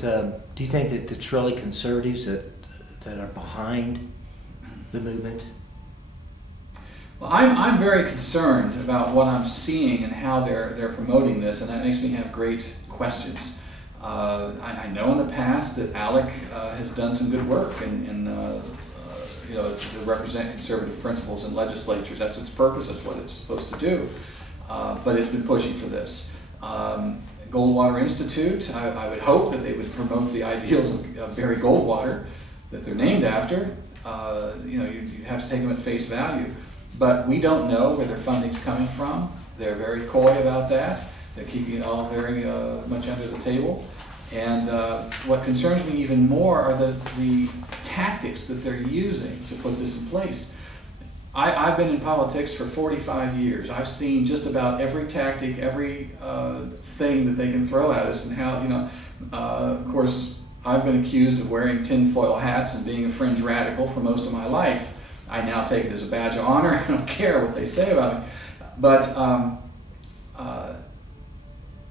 do you think that it's really conservatives that are behind the movement? Well, I'm very concerned about what I'm seeing and how they're promoting this, and that makes me have great questions. I know in the past that ALEC has done some good work in you know, to represent conservative principles in legislatures. That's its purpose. That's what it's supposed to do. But it's been pushing for this. Goldwater Institute, I would hope that they would promote the ideals of Barry Goldwater that they're named after. You know, you have to take them at face value. But we don't know where their funding's coming from. They're very coy about that. They're keeping it all very much under the table. And what concerns me even more are the tactics that they're using to put this in place. I've been in politics for 45 years. I've seen just about every tactic, every thing that they can throw at us, and how, you know, of course, I've been accused of wearing tinfoil hats and being a fringe radical for most of my life. I now take it as a badge of honor. I don't care what they say about me. But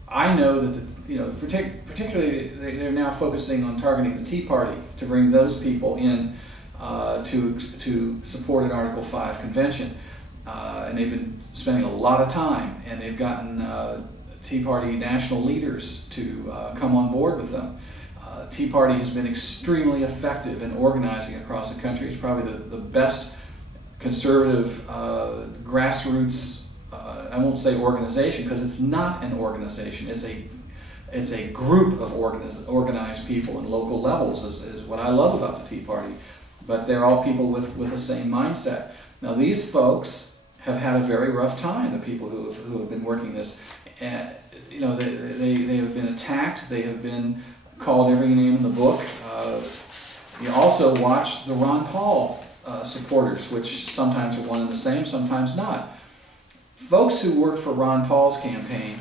I know that, you know, particularly they're now focusing on targeting the Tea Party to bring those people in to support an Article 5 convention. And they've been spending a lot of time, and they've gotten Tea Party national leaders to come on board with them. Tea Party has been extremely effective in organizing across the country. It's probably the best conservative grassroots, I won't say organization, because it's not an organization. It's a group of organized people in local levels is what I love about the Tea Party. But they're all people with the same mindset. Now these folks have had a very rough time, the people who have been working this. And, you know, they have been attacked, they have been called every name in the book. You also watch the Ron Paul supporters, which sometimes are one and the same, sometimes not. Folks who work for Ron Paul's campaign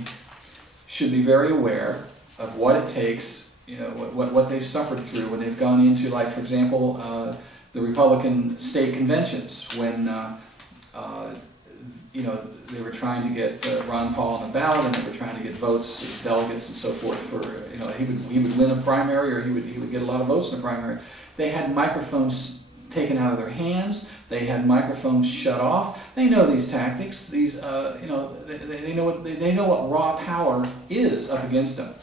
should be very aware of what it takes, you know, what they've suffered through when they've gone into, like, for example, the Republican state conventions, when you know, they were trying to get Ron Paul on the ballot, and they were trying to get votes, delegates, and so forth for, you know, he would win a primary, or he would get a lot of votes in a primary. They had microphones taken out of their hands. They had microphones shut off. They know these tactics. These, you know, they know what raw power is up against them.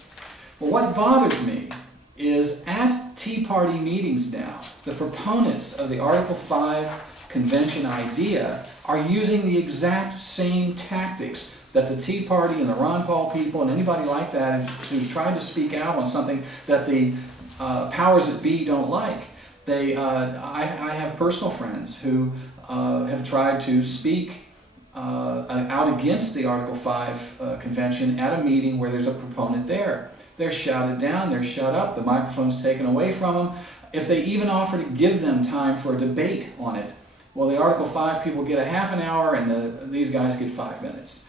Well, what bothers me is at Tea Party meetings now, the proponents of the Article 5 convention idea are using the exact same tactics that the Tea Party and the Ron Paul people and anybody like that who's tried to speak out on something that the powers that be don't like. I have personal friends who have tried to speak out against the Article 5 convention at a meeting where there's a proponent there. They're shouted down, they're shut up, the microphone's taken away from them. If they even offer to give them time for a debate on it, well, the Article 5 people get a half an hour, and these guys get 5 minutes.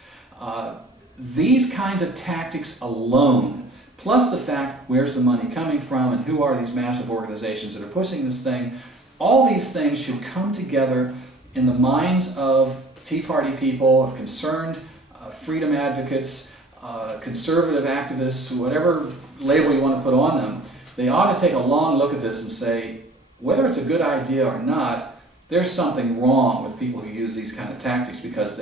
These kinds of tactics alone, plus the fact where's the money coming from and who are these massive organizations that are pushing this thing, all these things should come together in the minds of Tea Party people, of concerned freedom advocates, conservative activists, whatever label you want to put on them. They ought to take a long look at this and say, whether it's a good idea or not, there's something wrong with people who use these kind of tactics, because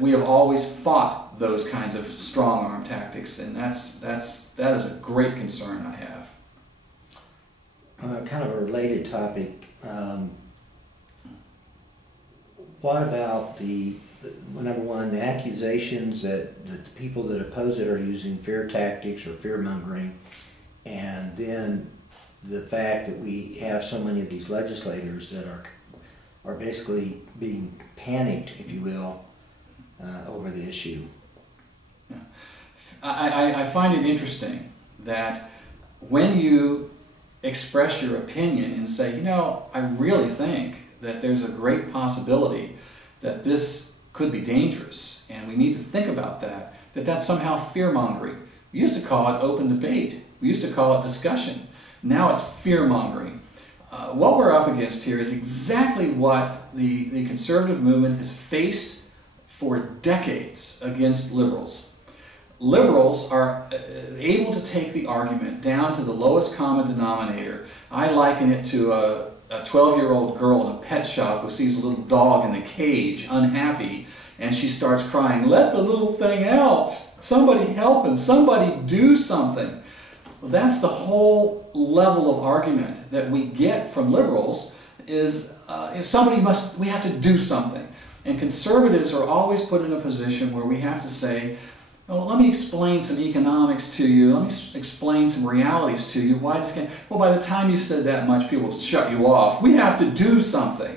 we have always fought those kinds of strong-arm tactics, and that is a great concern I have. Kind of a related topic. What about number one, the accusations that the people that oppose it are using fear tactics or fear-mongering, and then the fact that we have so many of these legislators that are basically being panicked, if you will, over the issue. Yeah. I find it interesting that when you express your opinion and say, you know, I really think that there's a great possibility that this could be dangerous, and we need to think about that, that's somehow fear-mongering. We used to call it open debate. We used to call it discussion. Now it's fear-mongering. What we're up against here is exactly what the conservative movement has faced for decades against liberals. liberals are able to take the argument down to the lowest common denominator. I liken it to a 12-year-old girl in a pet shop who sees a little dog in a cage, unhappy, and she starts crying, "Let the little thing out! Somebody help him! Somebody do something!" Well, that's the whole level of argument that we get from liberals is we have to do something. And conservatives are always put in a position where we have to say, "Well, let me explain some economics to you. Let me explain some realities to you. Why this can't?" Well, by the time you've said that much, people shut you off. We have to do something.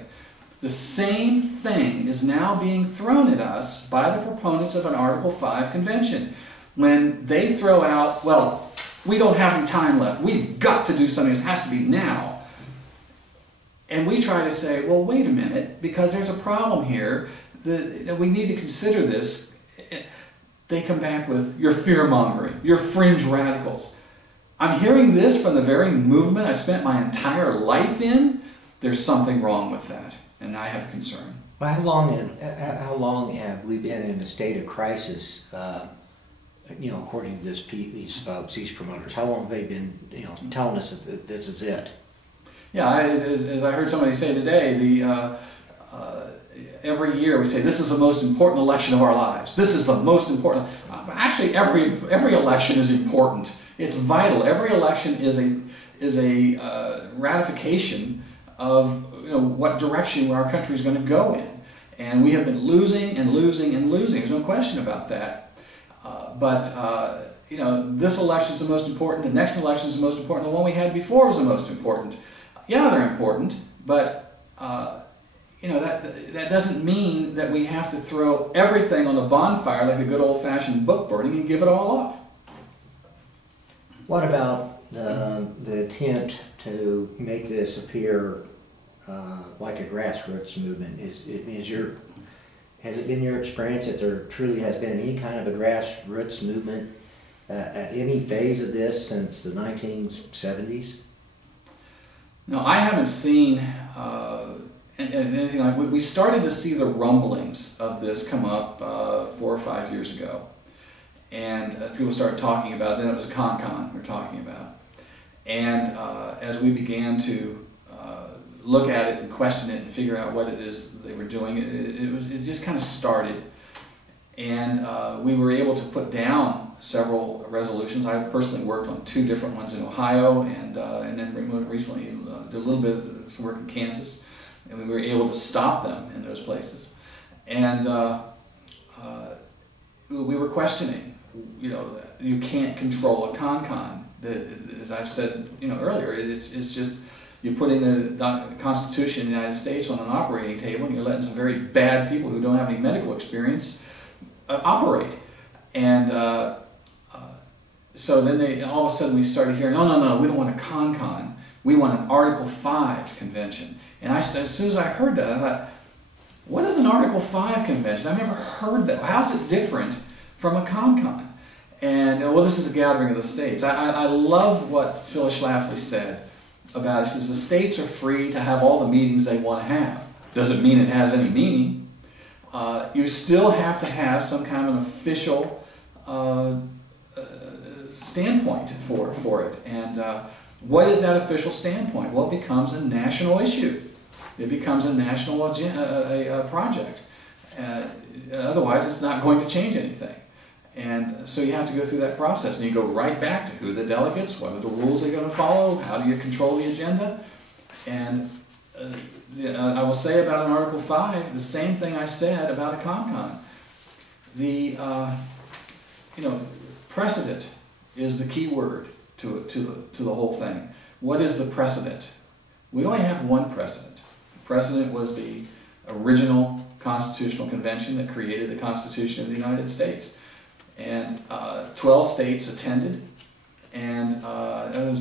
The same thing is now being thrown at us by the proponents of an Article 5 convention. When they throw out, "Well, we don't have any time left. We've got to do something. This has to be now." And we try to say, "Well, wait a minute, because there's a problem here. We need to consider this." They come back with, "You're fear-mongering. You're fringe radicals." I'm hearing this from the very movement I spent my entire life in. There's something wrong with that, and I have concern. Well, how long have we been in a state of crisis? According to these folks, these promoters, how long have they been, telling us that this is it? Yeah, as I heard somebody say today, every year we say this is the most important election of our lives. This is the most important. Actually, every election is important. It's vital. Every election is a ratification of what direction our country is going to go in, and we have been losing and losing and losing. There's no question about that. But this election is the most important. The next election is the most important. The one we had before was the most important. Yeah, they're important, but that doesn't mean that we have to throw everything on the bonfire like a good old-fashioned book burning and give it all up. What about the attempt to make this appear like a grassroots movement? Has it been your experience that there truly has been any kind of a grassroots movement at any phase of this since the 1970s? No, I haven't seen anything like. We started to see the rumblings of this come up 4 or 5 years ago, and people started talking about it. Then it was a con we're talking about, and as we began to look at it and question it and figure out what it is they were doing, it just kind of started, and we were able to put down several resolutions. I personally worked on 2 different ones in Ohio, and then recently did a little bit of some work in Kansas, and we were able to stop them in those places. And we were questioning, you can't control a con. As I've said, earlier, it's just you're putting the Constitution of the United States on an operating table, and you're letting some very bad people who don't have any medical experience operate. And so then all of a sudden we started hearing, no, we don't want a con. We want an Article 5 convention. And as soon as I heard that, I thought, what is an Article 5 convention? I've never heard that. How's it different from a con? And, this is a gathering of the states. I love what Phyllis Schlafly said about it. She says the states are free to have all the meetings they want to have. Doesn't mean it has any meaning. You still have to have some kind of an official standpoint for it. And what is that official standpoint? Well, it becomes a national issue. It becomes a national project. Otherwise, it's not going to change anything. And so you have to go through that process, and you go right back to who are the delegates, what are the rules they're going to follow, how do you control the agenda. And I will say about an Article 5 the same thing I said about a con. The precedent is the key word to the whole thing. What is the precedent? We only have one precedent. The precedent was the original Constitutional Convention that created the Constitution of the United States. And 12 states attended, and there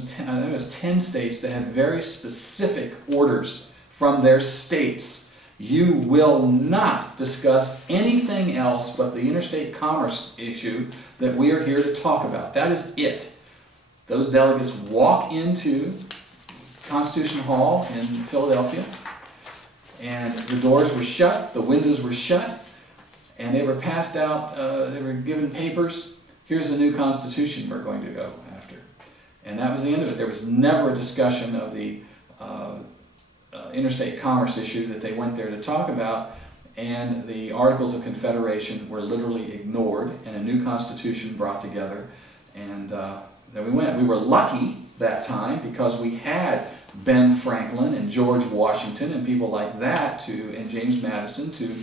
was 10 states that had very specific orders from their states. You will not discuss anything else but the interstate commerce issue that we are here to talk about. That is it. Those delegates walk into Constitution Hall in Philadelphia, and the doors were shut, the windows were shut, and they were passed out, they were given papers here's the new Constitution we're going to go after. And that was the end of it. There was never a discussion of the interstate commerce issue that they went there to talk about, and the Articles of Confederation were literally ignored and a new Constitution brought together, and there we went. We were lucky that time because we had Ben Franklin and George Washington and people like that and James Madison to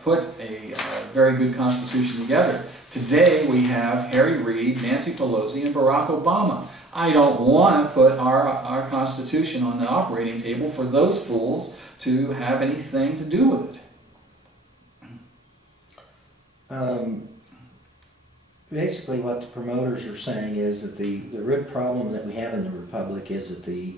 put a very good Constitution together. Today we have Harry Reid, Nancy Pelosi, and Barack Obama. I don't want to put our Constitution on the operating table for those fools to have anything to do with it. Basically what the promoters are saying is that the root problem that we have in the Republic is that the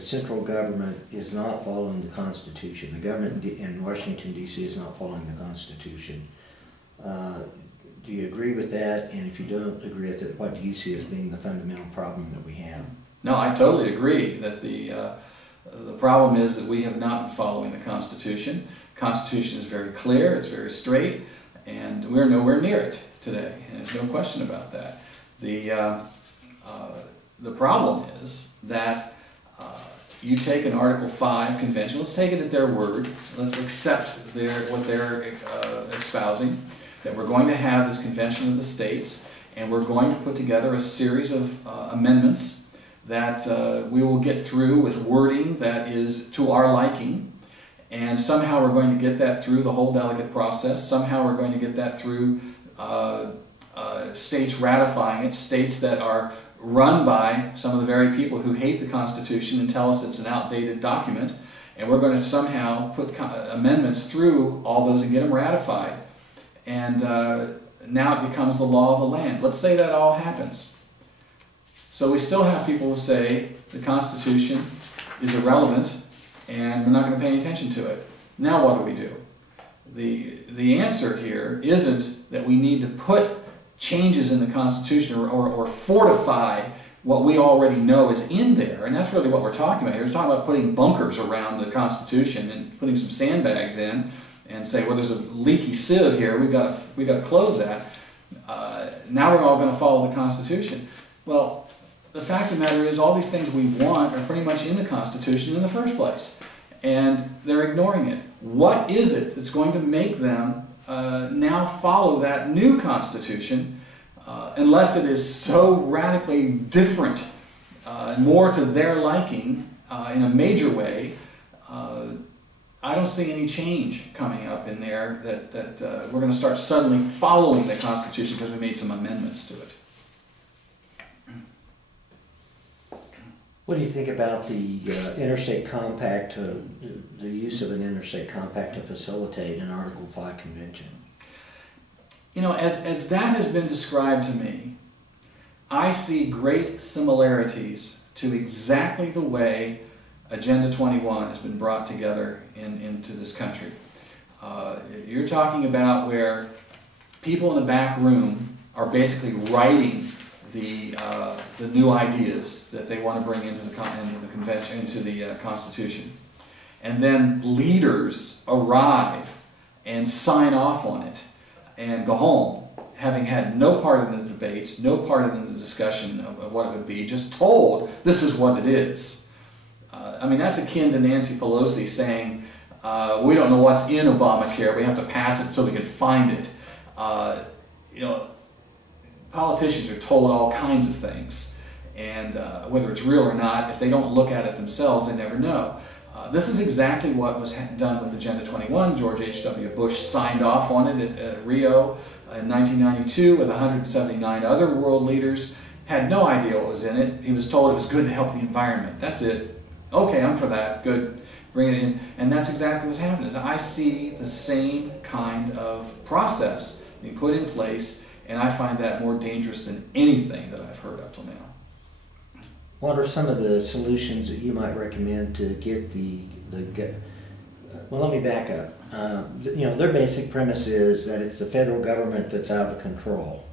central government is not following the Constitution. The government in Washington, D.C. is not following the Constitution. Do you agree with that? And if you don't agree with it, what do you see as being the fundamental problem that we have? No, I totally agree that the problem is that we have not been following the Constitution. The Constitution is very clear, it's very straight, and we're nowhere near it today, and there's no question about that. The problem is that you take an Article 5 convention, let's take it at their word, let's accept what they're espousing, that we're going to have this convention of the states, and we're going to put together a series of amendments that we will get through with wording that is to our liking, and somehow we're going to get that through the whole delegate process, somehow we're going to get that through states ratifying it, states that are run by some of the very people who hate the Constitution and tell us it's an outdated document, and we're going to somehow put amendments through all those and get them ratified, and now it becomes the law of the land. Let's say that all happens. So we still have people who say the Constitution is irrelevant and we're not going to pay any attention to it. Now what do we do? The answer here isn't that we need to put changes in the Constitution or fortify what we already know is in there, and that's really what we're talking about here. We're talking about putting bunkers around the Constitution and putting some sandbags in and say, well, there's a leaky sieve here, we've got to close that. Now we're all going to follow the Constitution. Well, the fact of the matter is all these things we want are pretty much in the Constitution in the first place, and they're ignoring it. What is it that's going to make them now follow that new Constitution unless it is so radically different, more to their liking in a major way? I don't see any change coming up in there that we're going to start suddenly following the Constitution because we made some amendments to it. What do you think about the interstate compact, the use of an interstate compact to facilitate an Article 5 convention? You know, as that has been described to me, I see great similarities to exactly the way Agenda 21 has been brought together into this country. You're talking about where people in the back room are basically writing the new ideas that they want to bring into the convention, into the Constitution, and then leaders arrive and sign off on it and go home, having had no part in the debates, no part in the discussion of what it would be, just told this is what it is. I mean, that's akin to Nancy Pelosi saying, we don't know what's in Obamacare, we have to pass it so we can find it. You know, politicians are told all kinds of things, and whether it's real or not, if they don't look at it themselves, they never know. This is exactly what was done with Agenda 21. George H.W. Bush signed off on it at Rio in 1992 with 179 other world leaders. Had no idea what was in it. He was told it was good to help the environment. That's it. Okay, I'm for that. Good. Bring it in. And that's exactly what's happening. I see the same kind of process being put in place, and I find that more dangerous than anything that I've heard up till now. What are some of the solutions that you might recommend to get well, let me back up. You know, their basic premise is that it's the federal government that's out of control.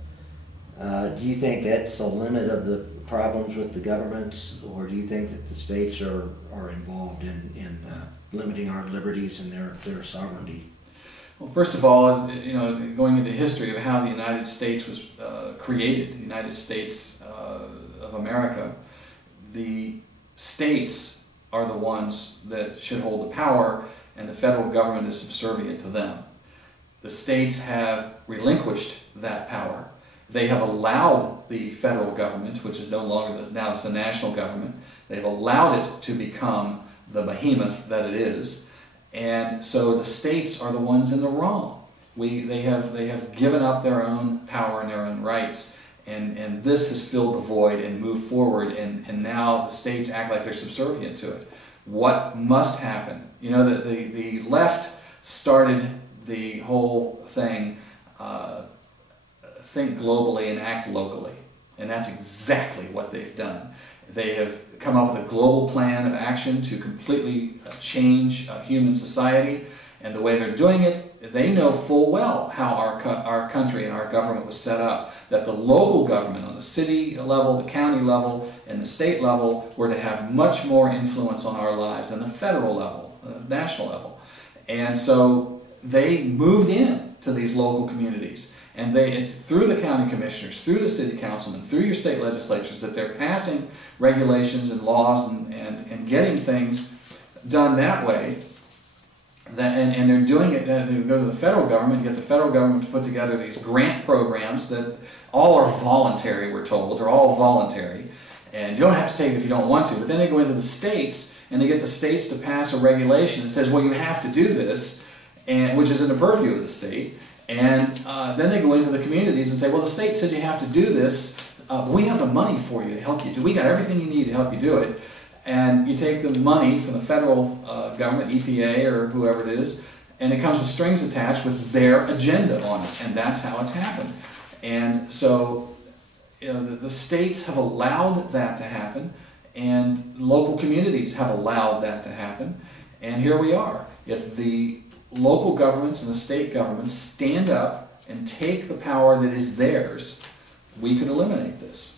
Do you think that's the limit of the problems with the governments, or do you think that the states are involved in limiting our liberties and their sovereignty? Well, first of all, you know, going into history of how the United States was created, the United States of America, the states are the ones that should hold the power, and the federal government is subservient to them. The states have relinquished that power. They have allowed the federal government, which is no longer, now it's the national government, they've allowed it to become the behemoth that it is. And so the states are the ones in the wrong. They have given up their own power and their own rights, and this has filled the void and moved forward, and now the states act like they're subservient to it. What must happen? You know, the left started the whole thing, think globally and act locally, and that's exactly what they've done. They have come up with a global plan of action to completely change human society, and the way they're doing it, they know full well how our country and our government was set up, that the local government on the city level, the county level, and the state level were to have much more influence on our lives than the federal level, national level. And so they moved in to these local communities. And it's through the county commissioners, through the city councilmen, through your state legislatures that they're passing regulations and laws and getting things done that way. And they're doing it, they go to the federal government and get the federal government to put together these grant programs that all are voluntary, we're told. They're all voluntary. And you don't have to take it if you don't want to. But then they go into the states and they get the states to pass a regulation that says, well, you have to do this, which is in the purview of the state. And then they go into the communities and say, well, the state said you have to do this. We have the money for you to help you do. We got everything you need to help you do it. And you take the money from the federal government, EPA or whoever it is, and it comes with strings attached with their agenda on it. And that's how it's happened. And so, you know, the states have allowed that to happen, and local communities have allowed that to happen. And here we are. If the local governments and the state governments stand up and take the power that is theirs, we could eliminate this.